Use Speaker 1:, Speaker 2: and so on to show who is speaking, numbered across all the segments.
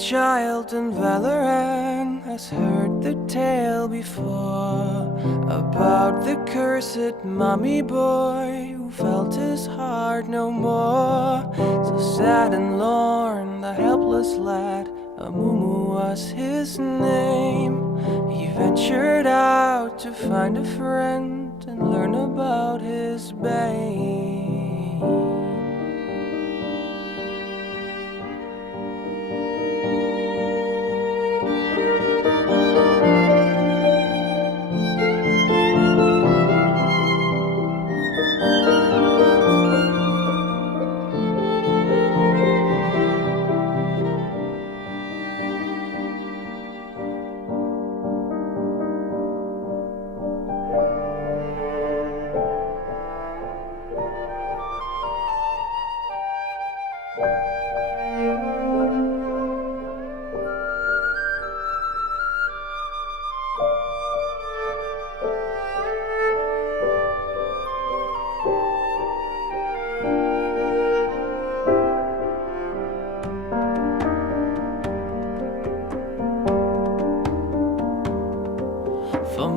Speaker 1: Child in Valoran has heard the tale before about the cursed mummy boy who felt his heart no more. So sad and lorn, the helpless lad, Amumu was his name. He ventured out to find a friend and learn about his bane.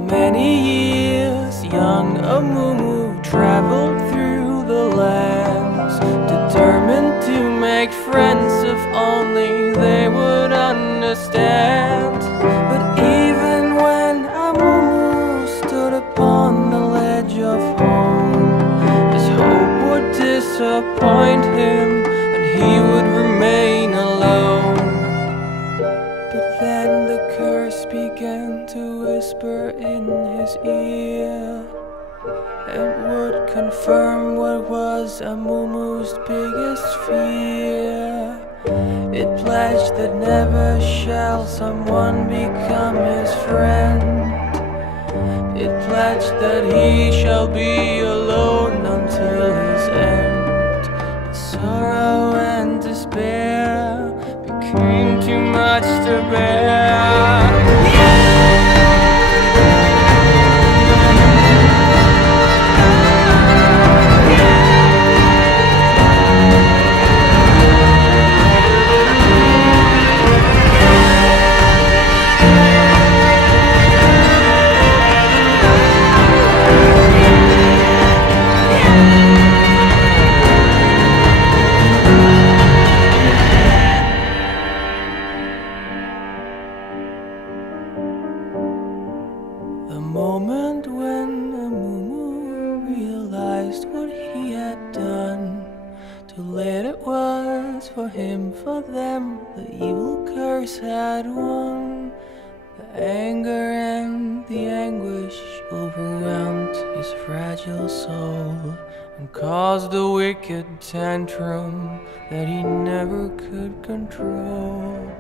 Speaker 1: Many years, young Amumu traveled through the lands, determined to make friends if only they would understand. But even when Amumu stood upon the ledge of home, his hope would disappoint him, began to whisper in his ear and would confirm what was Amumu's biggest fear. It pledged that never shall someone become his friend. It pledged that he shall be alone until his end. But sorrow and despair became too much to bear. What he had done, too late it was for him, for them, the evil curse had won. The anger and the anguish overwhelmed his fragile soul and caused a wicked tantrum that he never could control.